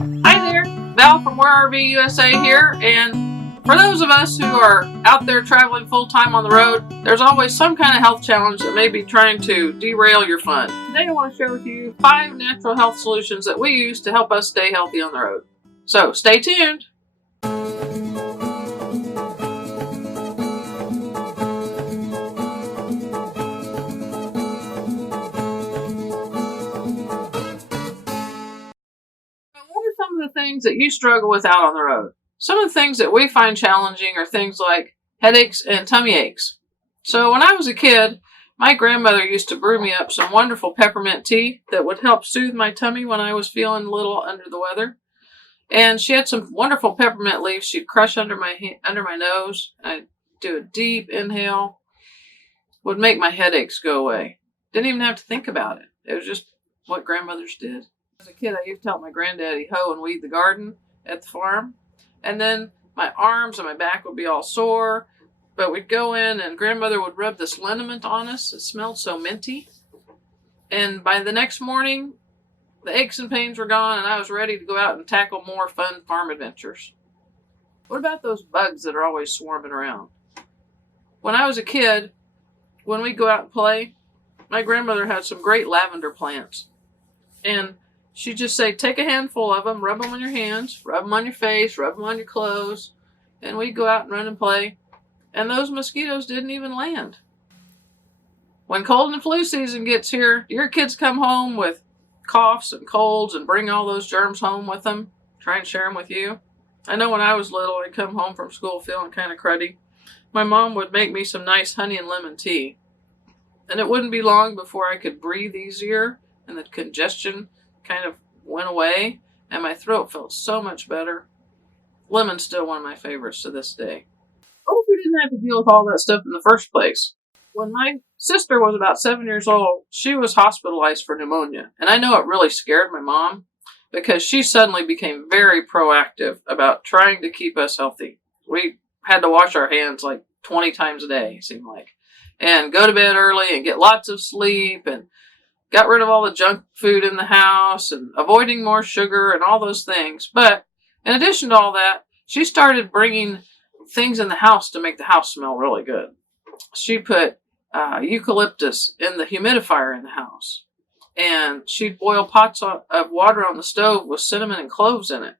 Hi there, Val from RV USA here, and for those of us who are out there traveling full-time on the road, there's always some kind of health challenge that may be trying to derail your fun. Today I want to share with you 5 natural health solutions that we use to help us stay healthy on the road. So stay tuned. What are some of the things that you struggle with out on the road? Some of the things that we find challenging are things like headaches and tummy aches. So when I was a kid, my grandmother used to brew me up some wonderful peppermint tea that would help soothe my tummy when I was feeling a little under the weather. And she had some wonderful peppermint leaves she'd crush under my nose. I'd do a deep inhale. Would make my headaches go away. Didn't even have to think about it. It was just what grandmothers did. As a kid, I used to help my granddaddy hoe and weed the garden at the farm. And then my arms and my back would be all sore. But we'd go in and grandmother would rub this liniment on us. It smelled so minty. And by the next morning, the aches and pains were gone and I was ready to go out and tackle more fun farm adventures. What about those bugs that are always swarming around? When I was a kid, when we'd go out and play, my grandmother had some great lavender plants. And she'd just say, take a handful of them, rub them on your hands, rub them on your face, rub them on your clothes. And we'd go out and run and play. And those mosquitoes didn't even land. When cold and flu season gets here, do your kids come home with coughs and colds and bring all those germs home with them? Try and share them with you? I know when I was little, I'd come home from school feeling kind of cruddy. My mom would make me some nice honey and lemon tea. And it wouldn't be long before I could breathe easier and the congestion kind of went away and my throat felt so much better. Lemon's still one of my favorites to this day. What if we didn't have to deal with all that stuff in the first place? When my sister was about 7 years old, she was hospitalized for pneumonia. And I know it really scared my mom because she suddenly became very proactive about trying to keep us healthy. We had to wash our hands like 20 times a day, it seemed like. And go to bed early and get lots of sleep and got rid of all the junk food in the house and avoiding more sugar and all those things. But in addition to all that, she started bringing things in the house to make the house smell really good. She put eucalyptus in the humidifier in the house. And she'd boil pots of water on the stove with cinnamon and cloves in it.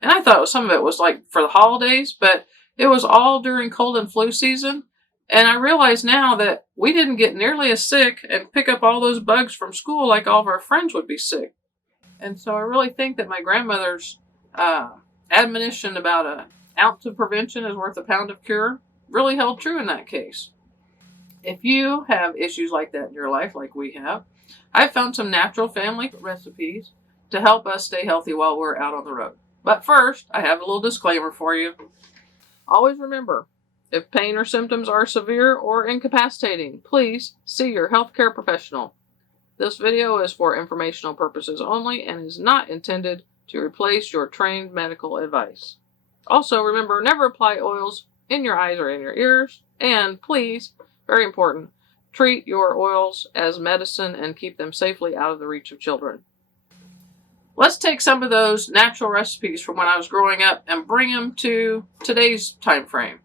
And I thought some of it was like for the holidays, but it was all during cold and flu season. And I realize now that we didn't get nearly as sick and pick up all those bugs from school like all of our friends would be sick. And so I really think that my grandmother's admonition about an ounce of prevention is worth a pound of cure really held true in that case. If you have issues like that in your life, like we have, I've found some natural family recipes to help us stay healthy while we're out on the road. But first, I have a little disclaimer for you. Always remember, if pain or symptoms are severe or incapacitating, please see your healthcare professional. This video is for informational purposes only and is not intended to replace your trained medical advice. Also, remember, never apply oils in your eyes or in your ears. And please, very important, treat your oils as medicine and keep them safely out of the reach of children. Let's take some of those natural recipes from when I was growing up and bring them to today's time frame.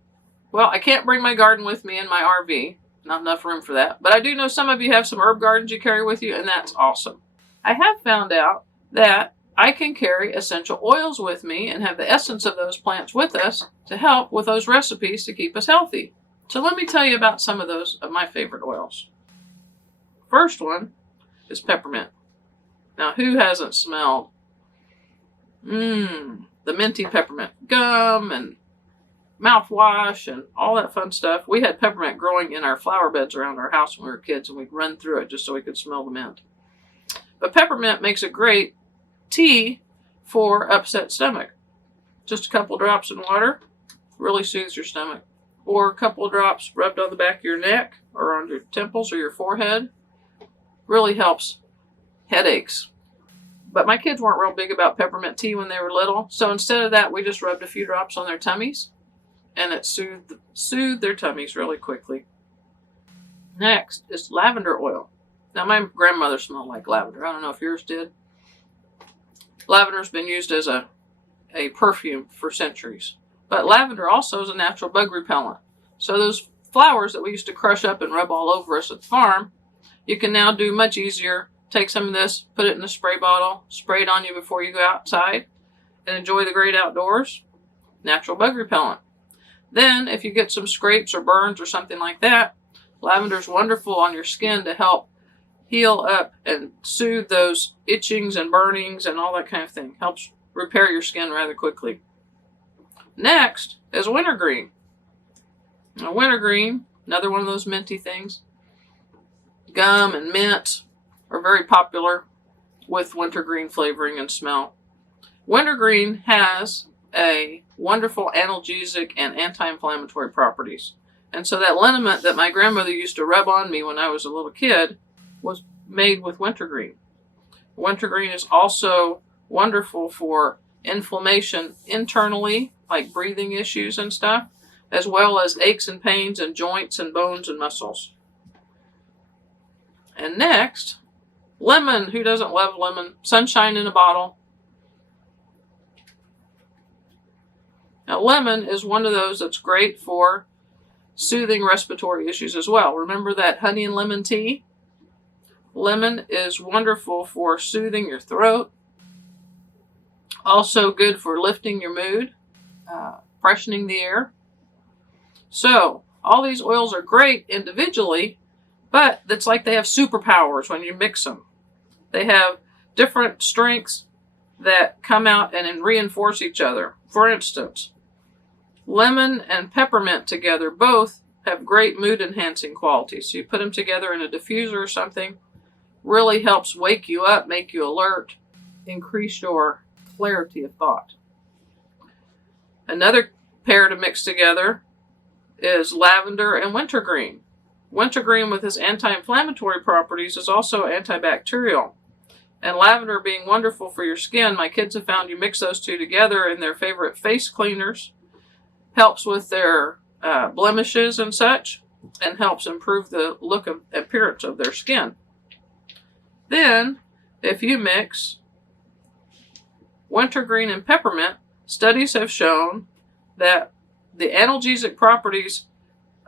Well, I can't bring my garden with me in my RV. Not enough room for that. But I do know some of you have some herb gardens you carry with you, and that's awesome. I have found out that I can carry essential oils with me and have the essence of those plants with us to help with those recipes to keep us healthy. So let me tell you about some of those of my favorite oils. First one is peppermint. Now, who hasn't smelled the minty peppermint gum and mouthwash and all that fun stuff? We had peppermint growing in our flower beds around our house when we were kids, and we'd run through it just so we could smell the mint. But peppermint makes a great tea for upset stomach. Just a couple drops in water really soothes your stomach. Or a couple of drops rubbed on the back of your neck or on your temples or your forehead really helps headaches. But my kids weren't real big about peppermint tea when they were little, so instead of that, we just rubbed a few drops on their tummies, and it soothed their tummies really quickly. Next is lavender oil. Now, my grandmother smelled like lavender. I don't know if yours did. Lavender's been used as a perfume for centuries. But lavender also is a natural bug repellent. So those flowers that we used to crush up and rub all over us at the farm, you can now do much easier. Take some of this, put it in a spray bottle, spray it on you before you go outside, and enjoy the great outdoors. Natural bug repellent. Then, if you get some scrapes or burns or something like that, lavender is wonderful on your skin to help heal up and soothe those itchings and burnings and all that kind of thing. Helps repair your skin rather quickly. Next is wintergreen. Now, wintergreen, another one of those minty things. Gum and mint are very popular with wintergreen flavoring and smell. Wintergreen has a wonderful analgesic and anti-inflammatory properties. And so that liniment that my grandmother used to rub on me when I was a little kid was made with wintergreen. Wintergreen is also wonderful for inflammation internally, like breathing issues and stuff, as well as aches and pains in joints and bones and muscles. And next, lemon. Who doesn't love lemon? Sunshine in a bottle. Now, lemon is one of those that's great for soothing respiratory issues as well. Remember that honey and lemon tea? Lemon is wonderful for soothing your throat. Also good for lifting your mood, freshening the air. So, all these oils are great individually, but it's like they have superpowers when you mix them. They have different strengths that come out and reinforce each other. For instance, lemon and peppermint together both have great mood enhancing qualities. So you put them together in a diffuser or something, really helps wake you up, make you alert, increase your clarity of thought. Another pair to mix together is lavender and wintergreen. Wintergreen, with its anti-inflammatory properties, is also antibacterial. And lavender being wonderful for your skin, my kids have found you mix those two together in their favorite face cleaners, helps with their blemishes and such, and helps improve the look and appearance of their skin. Then, if you mix wintergreen and peppermint, studies have shown that the analgesic properties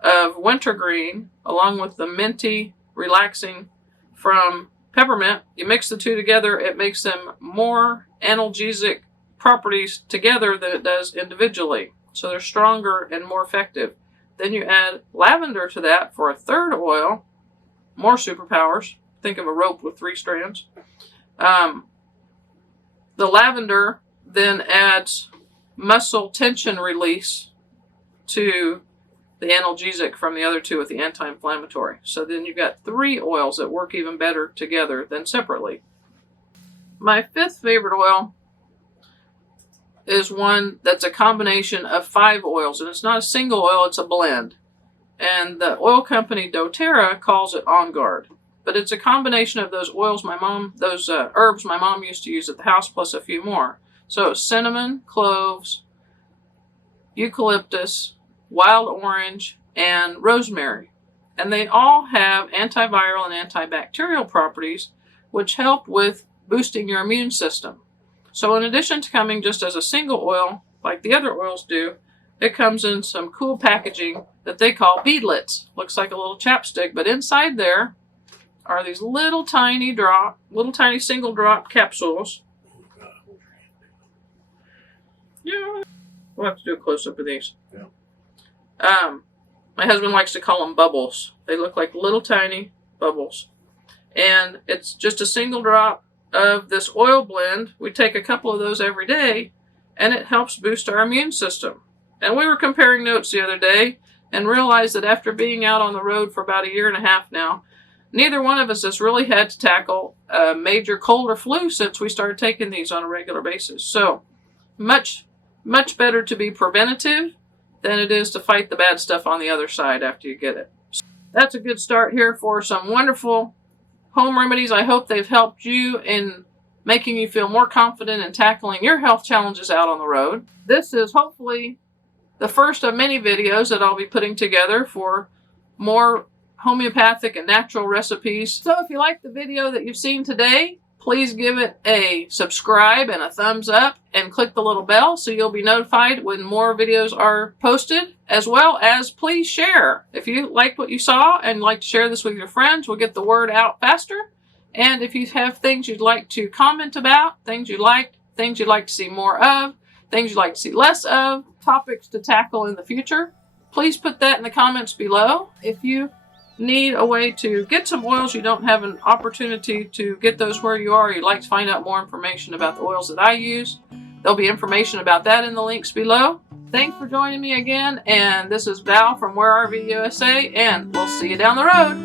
of wintergreen, along with the minty, relaxing from peppermint, you mix the two together, it makes them more analgesic properties together than it does individually. So they're stronger and more effective. Then you add lavender to that for a third oil, more superpowers. Think of a rope with 3 strands. The lavender then adds muscle tension release to the analgesic from the other two with the anti-inflammatory. So then you've got 3 oils that work even better together than separately. My 5th favorite oil is one that's a combination of 5 oils, and it's not a single oil, it's a blend. And the oil company doTERRA calls it On Guard. But it's a combination of those oils those herbs my mom used to use at the house, plus a few more. So cinnamon, cloves, eucalyptus, wild orange, and rosemary. And they all have antiviral and antibacterial properties, which help with boosting your immune system. So in addition to coming just as a single oil, like the other oils do, it comes in some cool packaging that they call beadlets. Looks like a little chapstick, but inside there are these little tiny single drop capsules. Yeah, we'll have to do a close up of these. Yeah. My husband likes to call them bubbles. They look like little tiny bubbles. And it's just a single drop of this oil blend. We take a couple of those every day, and it helps boost our immune system. And we were comparing notes the other day and realized that after being out on the road for about 1.5 years now, neither one of us has really had to tackle a major cold or flu since we started taking these on a regular basis. So much better to be preventative than it is to fight the bad stuff on the other side after you get it. So that's a good start here for some wonderful home remedies. I hope they've helped you in making you feel more confident in tackling your health challenges out on the road. This is hopefully the first of many videos that I'll be putting together for more homeopathic and natural recipes. So if you like the video that you've seen today, please give it a subscribe and a thumbs up and click the little bell so you'll be notified when more videos are posted, as well as please share. If you liked what you saw and like to share this with your friends, we'll get the word out faster. And if you have things you'd like to comment about, things you liked, things you'd like to see more of, things you'd like to see less of, topics to tackle in the future, please put that in the comments below. If you need a way to get some oils, you don't have an opportunity to get those where you are, you'd like to find out more information about the oils that I use, there'll be information about that in the links below. Thanks for joining me again, and this is Val from Where RV USA, and we'll see you down the road.